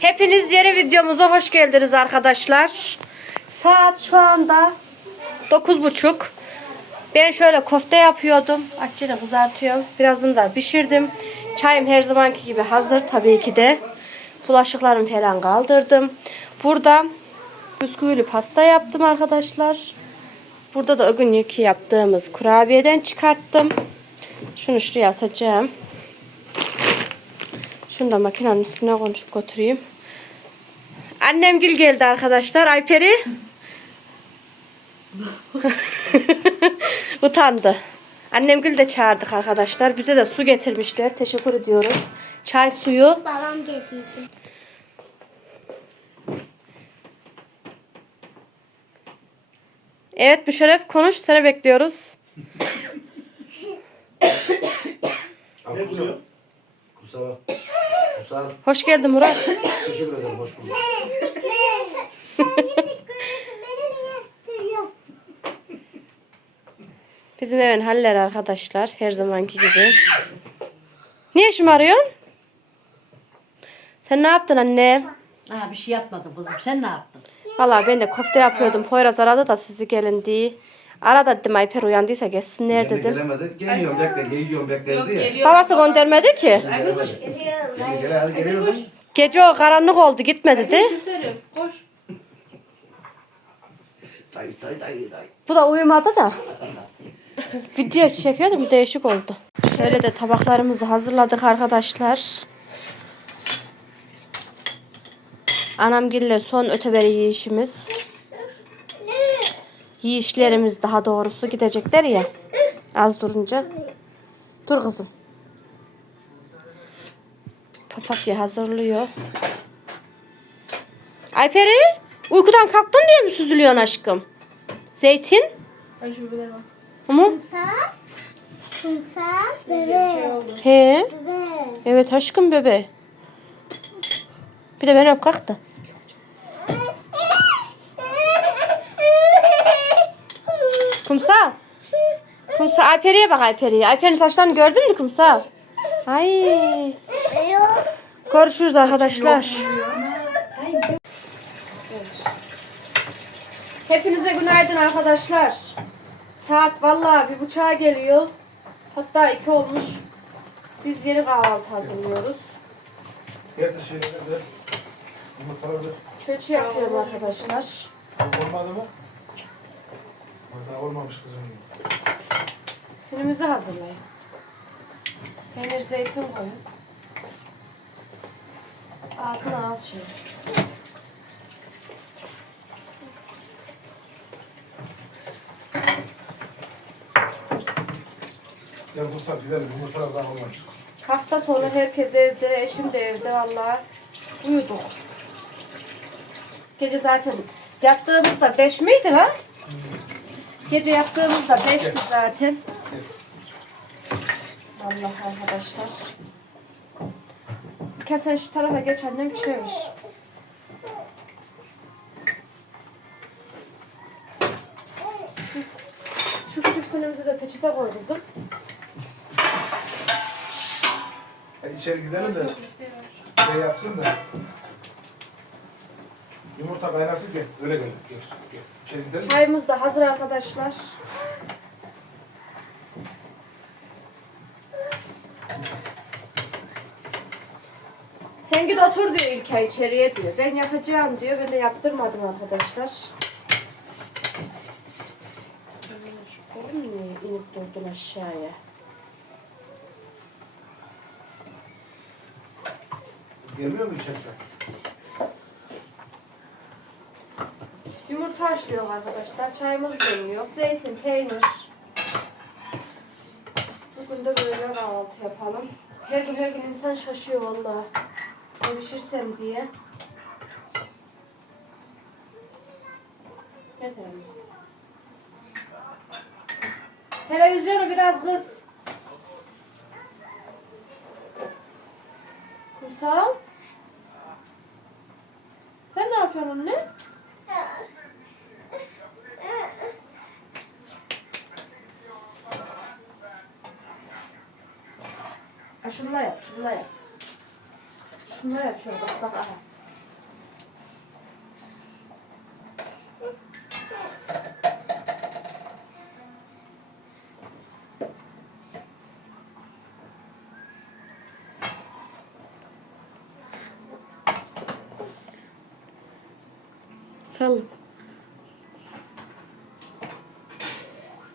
Hepiniz yeni videomuza hoş geldiniz arkadaşlar. Saat şu anda 9.30. Ben şöyle kofte yapıyordum. Açıyla kızartıyorum. Birazını da pişirdim. Çayım her zamanki gibi hazır tabii ki de. Bulaşıklarımı falan kaldırdım. Burada bisküvili pasta yaptım arkadaşlar. Burada da o günkü yaptığımız kurabiyeden çıkarttım. Şunu şuraya asacağım. Şunu da makinenin üstüne konuşup götüreyim. Annem gül geldi arkadaşlar. Ayperi. Utandı. Annem gül de çağırdık arkadaşlar. Bize de su getirmişler. Teşekkür ediyoruz. Çay suyu. Babam getirdi. Evet Müşerref konuş. Seni bekliyoruz. Ne kusuyor? Kusar. Kusar. Hoş geldin Murat. Teşekkür ederim. Hoş bulduk. Bizim evin halleri arkadaşlar. Her zamanki gibi. Niye şımarıyorsun? Sen ne yaptın anne? Ha bir şey yapmadım kızım. Sen ne yaptın? Valla ben de kofte yapıyordum. Poyraz aradı da sizi gelin diye. Arada dedim Ayper uyandıysa gelsinler Yeni dedim. Gelemedik. Geliyorum bekle. Geliyorum bekle diye. Babası göndermedi ki. Gelemedik. Kesin gele geliyordum. Gece o karanlık oldu gitme dedi. Tay tay tay tay. Bu da uyumadı da. Video çekiyordum değişik oldu. Şöyle de tabaklarımızı hazırladık arkadaşlar. Anamgille son öteberi yiyişimiz. Yiyişlerimiz daha doğrusu gidecekler ya. Az durunca. Dur kızım. Papatya hazırlıyor. Ayperi uykudan kalktın diye mi süzülüyorsun aşkım? Zeytin? Ama Kumsal. Kumsal. Bebe. he. Bebe. Evet aşkım bebe. Bir de ben öp kalktı. Kumsal. Kumsal Ayperi'ye bak Ayperi'ye. Ayperi'nin saçlarını gördün mü Kumsal? Ay. Görüşürüz arkadaşlar. Hepinize günaydın arkadaşlar. Saat vallahi bir buçuğa geliyor. Hatta iki olmuş. Biz yeni kahvaltı hazırlıyoruz. Getir şeyleri de. Çöçü yapıyorum arkadaşlar. Olmadı mı? Daha olmamış kızım. Sinimizi hazırlayın. Peynir zeytin koyun. Ağzına az şey. Gel Musa gidelim. Yumurtalar daha olmamış. Hafta sonu herkes evde, eşim de evde vallahi uyuduk. Gece zaten yattığımızda 5 miydi ha? Gece yattığımızda 5'ti zaten. Allah arkadaşlar. Gel sen şu tarafa geç annem çevir. Şu küçük sinimizi de peçete koy kızım. E, içeri gidelim de şey yapsın da. Yumurta kaynasın gel. Öyle gel. Gel. gel. Çayımız da hazır arkadaşlar. Sen git otur diyor İlkay içeriye diyor. Ben yapacağım diyor. Ben de yaptırmadım arkadaşlar. Şu kolum niye inip durdun aşağıya? Gelmiyor mu içeri sen? Yumurta haşlıyor arkadaşlar. Çayımız demliyor. Zeytin, peynir. Bugün de böyle kahvaltı yapalım. Her gün her gün insan şaşıyor vallahi. Ne pişirsem diye. Yeter? Televizyonu biraz kız. Kumsal. Sen ne yapıyorsun anne? Şunlar yap. Şunlar yap şöyle bak bak aha.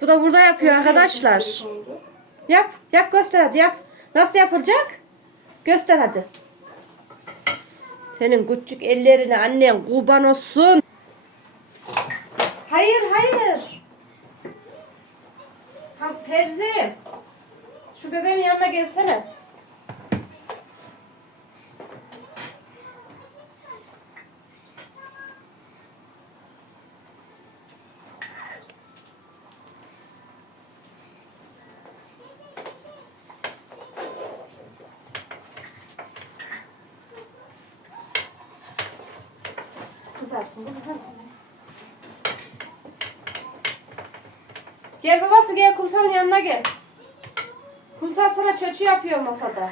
Bu da burada yapıyor arkadaşlar. Yap, yap göster hadi yap. Nasıl yapılacak? Göster hadi. Senin küçük ellerine annen kurban olsun. Hayır, hayır. Ha, Terzi. Şu bebeğin yanına gelsene. Hadi. Gel babası gel kumsalın yanına gel. Kumsal sana çöçü yapıyor masada.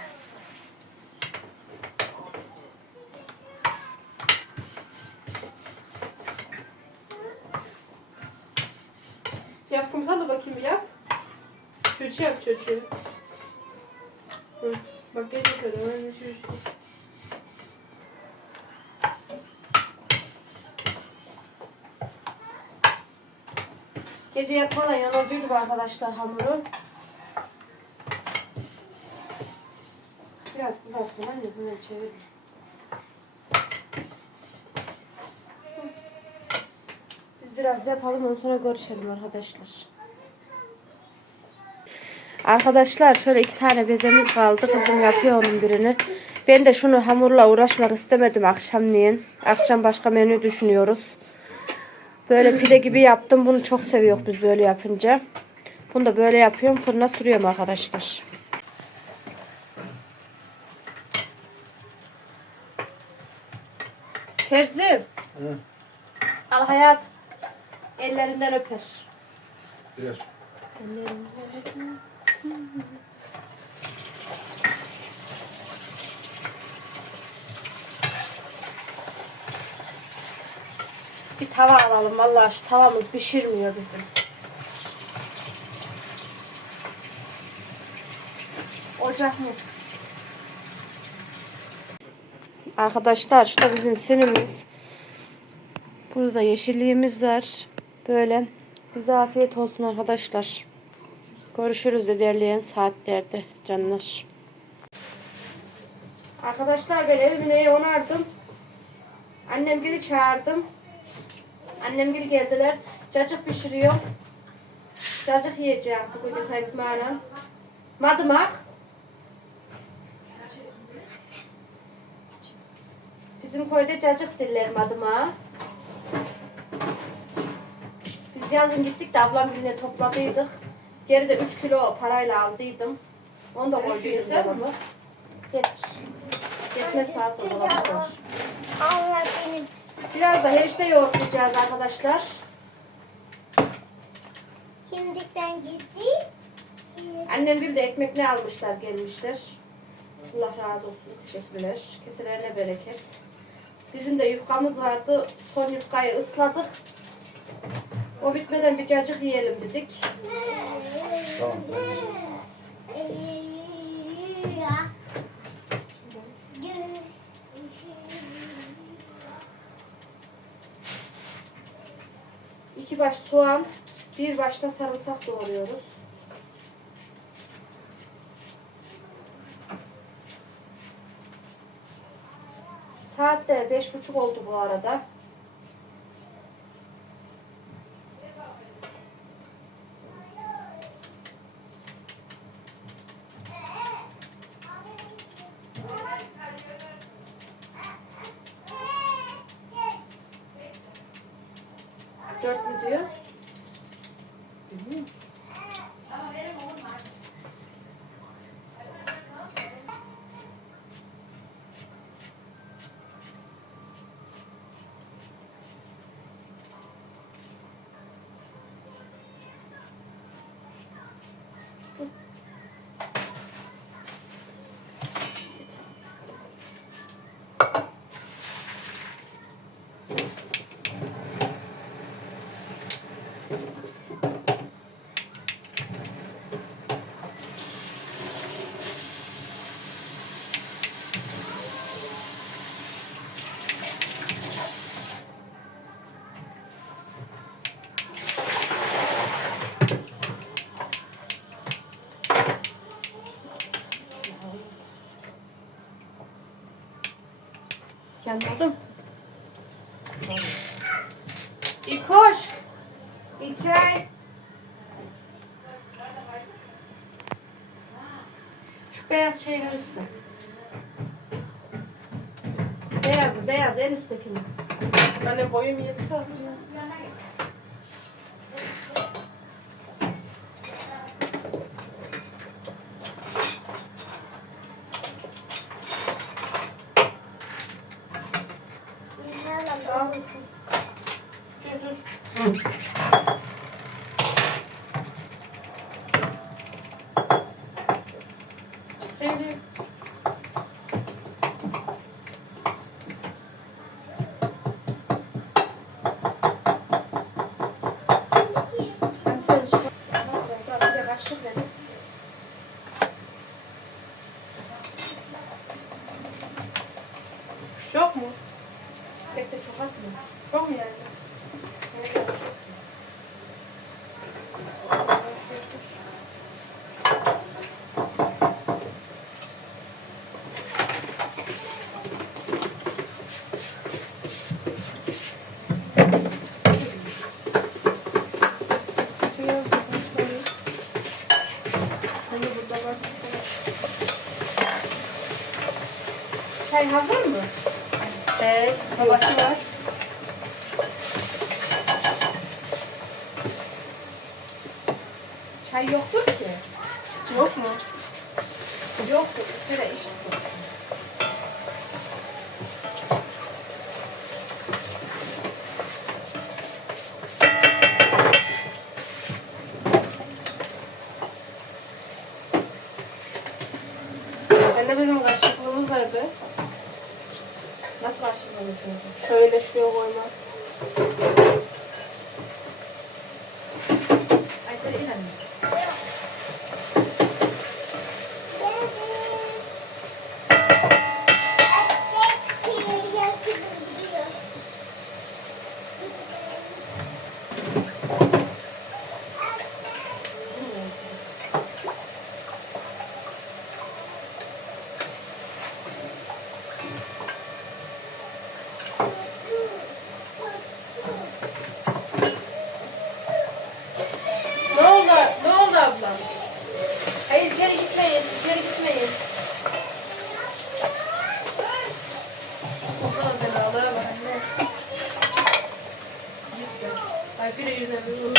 Yap kumsal da bakayım bir yap. Çöçü yap çöçü. Hı. Bak gel yapıyorum. Öyle çöçü. Gece yatmadan yanardıydım arkadaşlar hamuru. Biraz kızarsın anne hemen çevir. Biz biraz yapalım ondan sonra görüşelim arkadaşlar. Arkadaşlar şöyle iki tane bezemiz kaldı. Kızım yapıyor onun birini. Ben de şunu hamurla uğraşmak istemedim akşamleyin. Akşam başka menü düşünüyoruz. Böyle pide gibi yaptım. Bunu çok seviyoruz biz böyle yapınca. Bunu da böyle yapıyorum. Fırına sürüyorum arkadaşlar. Terzi. Hı. Al hayat. Ellerinden öper. Biraz. Bir tava alalım. Vallahi şu tavamız pişirmiyor bizim. Ocak mı? Arkadaşlar da bizim sinimiz. Burada yeşilliğimiz var. Böyle. Bize afiyet olsun arkadaşlar. Görüşürüz ilerleyen saatlerde canlar. Arkadaşlar ben evime onardım. Annem biri çağırdım. Annem bir geldiler. Cacık pişiriyor. Cacık yiyeceğim bugün ekmeğine. Madımak. Bizim köyde cacık diller madımağa. Biz yazın gittik de ablam birine topladıydık. Geri de 3 kilo parayla aldıydım. Onu da koyduydum dolaba. Getir. Yetmez sağ olsun. Allah benim. Biraz da herişte yoğurtlayacağız arkadaşlar. Kimdikten gitti? Annem bir de ekmek ne almışlar gelmişler. Allah razı olsun. Teşekkürler. Keselerine bereket. Bizim de yufkamız vardı. Son yufkayı ısladık. O bitmeden bir cacık yiyelim dedik. İki baş soğan, bir başta sarımsak doğruyoruz. Saat de beş buçuk oldu bu arada. Yanmadım. İkoş. İlkay. Şu beyaz şeyler üstüne. Beyazı, beyaz en üsttekini. Anne boyum yetse yapacağım. İnanamam. Dur, dur. Elif. Ben şöyle şey- Sonra bize kaşık verin. Çok mu? Pek de çok atmıyor. Çok mu yani? Evet, evet, çok. Biraz da koyayım. Hani burada var. Çay hazır mı? Evet. Savaşı var. Çay yoktur ki. Yok mu? Yoktur. Bir kere içtim. Anne bizim karşılıklığımız nerede? Nasıl karşılığını Şöyle şuraya koymak. Ayfer ilermiş. Ne oldu? Ne oldu abla? Hayır içeri gitmeyin. İçeri gitmeyin. Baksana belalara bak anne. Gitti. Ay bir yüzüne bir uzun.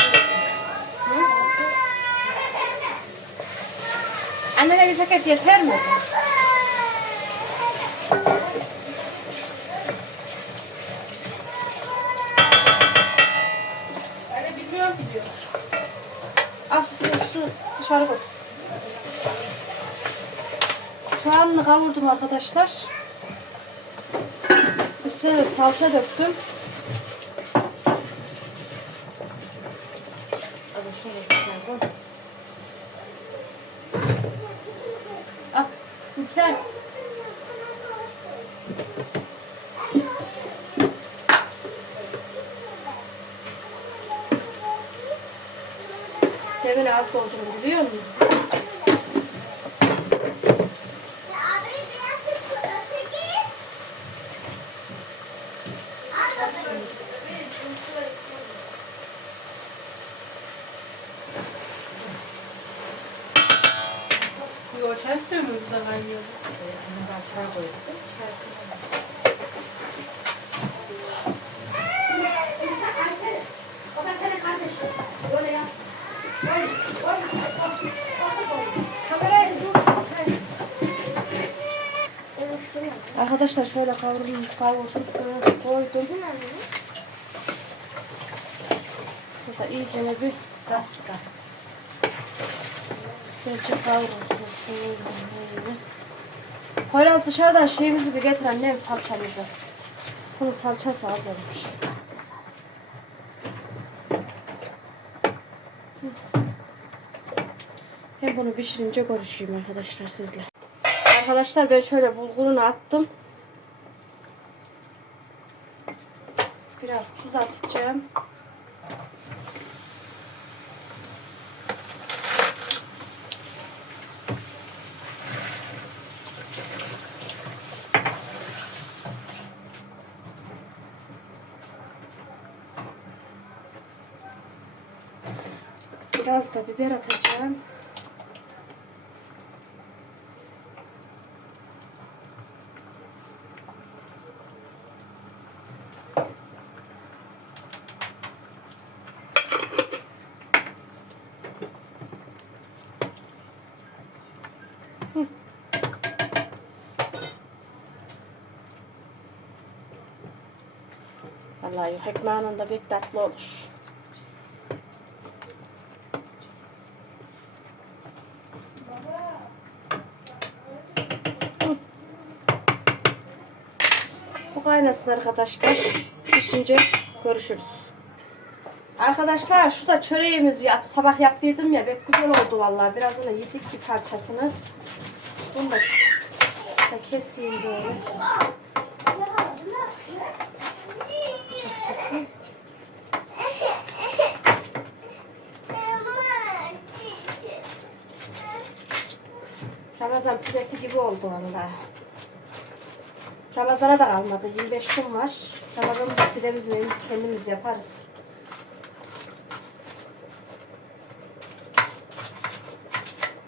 Annene bir paket yeter mi? Anne bilmiyorum ki şu, şu dışarı koy. Soğanını kavurdum arkadaşlar. Üstüne de salça döktüm. Hadi şöyle dışarı koy. Al. Mükemmel. Demin az doldurdum biliyor musun? Yo çay istiyor muyuz da ben yiyorum. Arkadaşlar şöyle kavrulmuş kavrulmuş koydum. Burada iyice bir çıkar. Gerçi kavrulsun. Poyraz dışarıdan şeyimizi bir getir annem salçamızı. Bunun salçası az. Ben bunu pişirince görüşeyim arkadaşlar sizle. Arkadaşlar ben şöyle bulgurunu attım. biraz tuz atacağım. Biraz da biber atacağım. Vallahi ekmeğinin de pek tatlı olur. Bu kaynasın arkadaşlar. Pişince görüşürüz. Arkadaşlar şu da çöreğimiz yap. Sabah yaptıydım ya pek güzel oldu vallahi. Birazını yedik bir parçasını. Bunu da, da keseyim böyle. Çok keseyim. Ramazan pidesi gibi oldu vallahi. Ramazana da kalmadı. 25 gün var. Ramazan'da pidemizi kendimiz yaparız.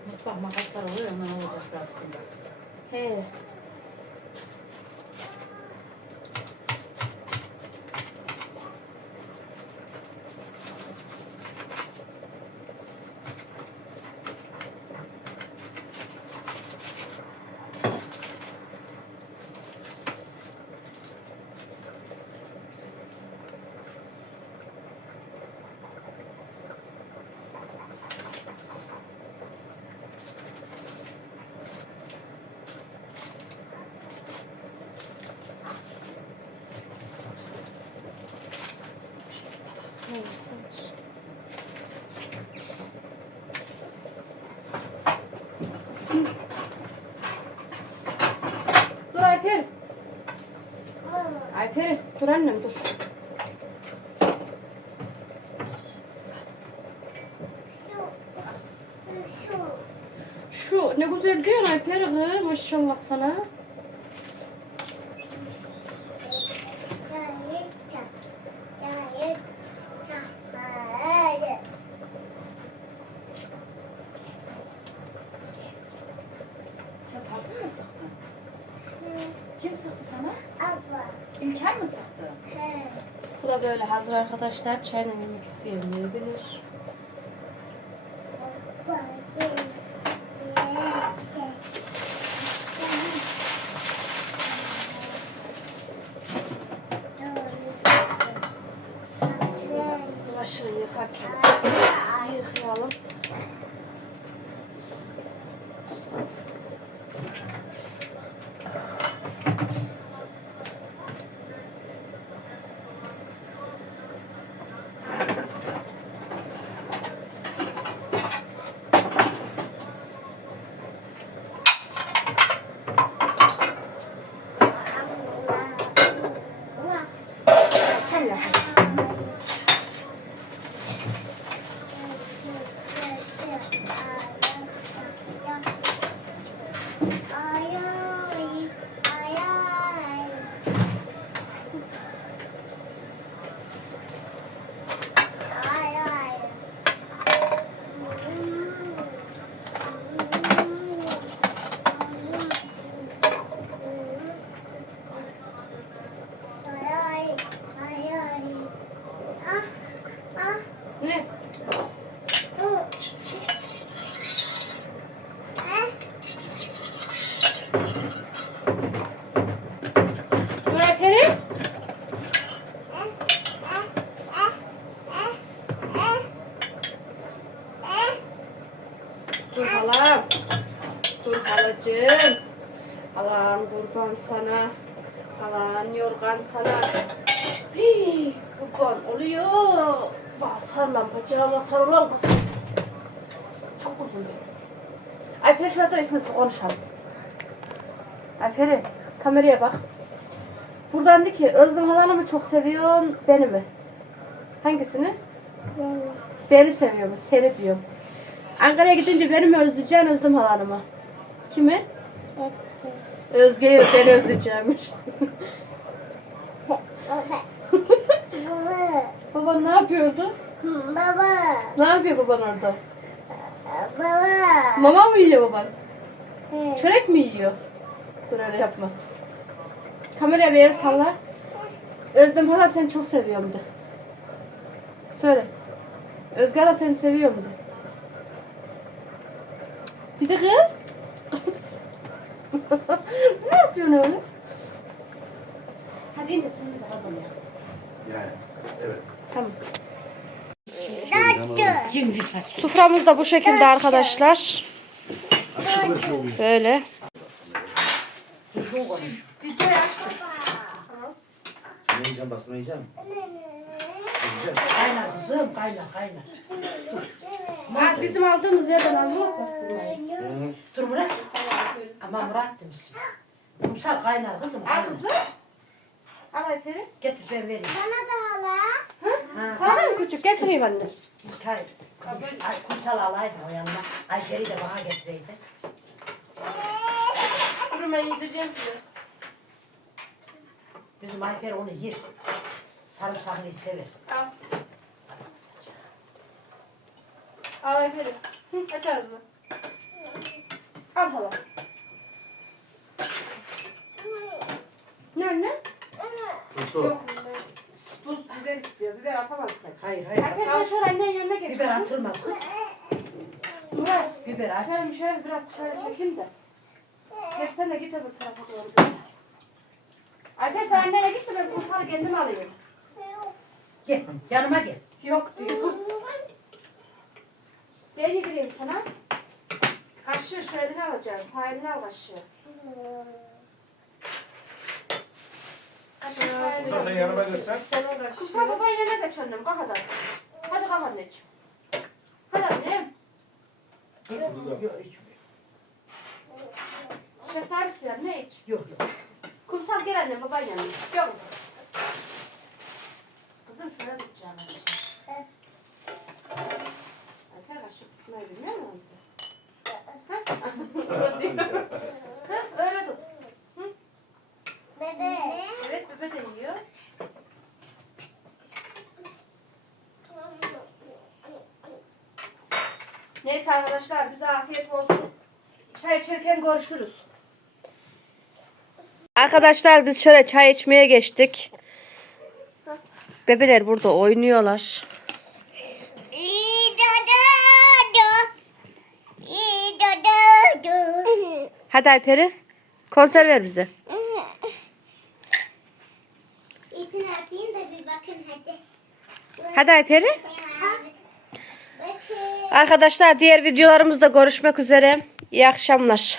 Mutfak makaslar oluyor ondan olacaktı aslında. He. Neyse. Dur Ayfer. Ayfer dur annem dur. Şu ne güzel diyorsun Ayfer kız. Maşallah sana. Kim sıktı sana? İlker mi sıktı? Bu da böyle hazır arkadaşlar. Çayla yemek isteyen yiyebilir. Bulaşığı yıkarken yıkayalım. Akşam yapalım. Ne? Dur Alperi. Dur halam. Dur halacığım. Halan kurban sana. Halan yorgan sana. Hii, kurban oluyor. Sarılan bacağıma sarılan kız. Çok uzun benim. Alperi şurada ikimiz bir konuşalım. Alperi kameraya bak. Buradan de ki Özlem halanı mı çok seviyorsun beni mi? Hangisini? Beni seviyor mu? Seni diyorum. Ankara'ya gidince beni mi özleyeceksin Özlem halanı mı? Kimi? Özge'yi beni özleyeceğimmiş. Baba ne yapıyordu? Baba. Ne yapıyor baban orada? Baba. Mama mı yiyor baban? Çörek mi yiyor? Dur öyle yapma. Kameraya bir yere salla. Özlem hala seni çok seviyorum de. Söyle. Özge hala seni seviyorum de. Bir de kız. ne yapıyorsun öyle? Hadi in de sınırınızı hazırlayın. Yani. Evet. Lütfen. Suframız da bu şekilde arkadaşlar. Böyle. Ne yiyeceğim basma yiyeceğim. Kaynar kızım kaynar kaynar. Ha, bizim aldığımız yerden almak Dur Murat. Ama Murat demiş. Kumsal kaynar kızım. Al Kaynar. kızım. Al Ayfer'i. Getir ben vereyim. Bana da hala. Sana mı küçük? Getireyim anne. Hayır. Ay, kumsal alaydı o yanına. Ayşe'yi de bana getireydi. Durun ben yedireceğim size. Bizim Ayfer onu yer. Sarımsaklı sever. Al. Al Ayfer'im. Aç ağzını. Al hala. Ne anne? Susu. Yok. Biber istiyor. Biber atamazsın. Hayır hayır. Ayfer sen şöyle annenin yanına geç. Biber atılmaz kız. Murat. Biber at. Şöyle şöyle biraz şöyle çekeyim de. Ayfer sen de git öbür tarafa doğru biraz. Ayfer sen annene git de ben kumsalı kendim alayım. Gel yanıma gel. Yok diyor. Ben yedireyim sana. Kaşığı eline alacağız. Sağ eline al kaşığı. Buradan yanıma gelsen. Sen orada Kumsal babanın yanına geç annem. Kalk hadi. Hadi kalk anneciğim. Hadi annem. Yok hiç. Şeftali suyu ne iç? Yok yok. Kumsal gel annem babanın yanına. Yok. Kızım şöyle tutacağım aşağı. Alper kaşık tutmayı bilmiyor musun Öyle tut. Bebe de yiyor. Neyse arkadaşlar bize afiyet olsun. Çay içerken görüşürüz. Arkadaşlar biz şöyle çay içmeye geçtik. Bebeler burada oynuyorlar. Hadi Alperi konser ver bize. İçine atayım da bir bakın hadi. Hadi Alperi. Arkadaşlar diğer videolarımızda görüşmek üzere. İyi akşamlar.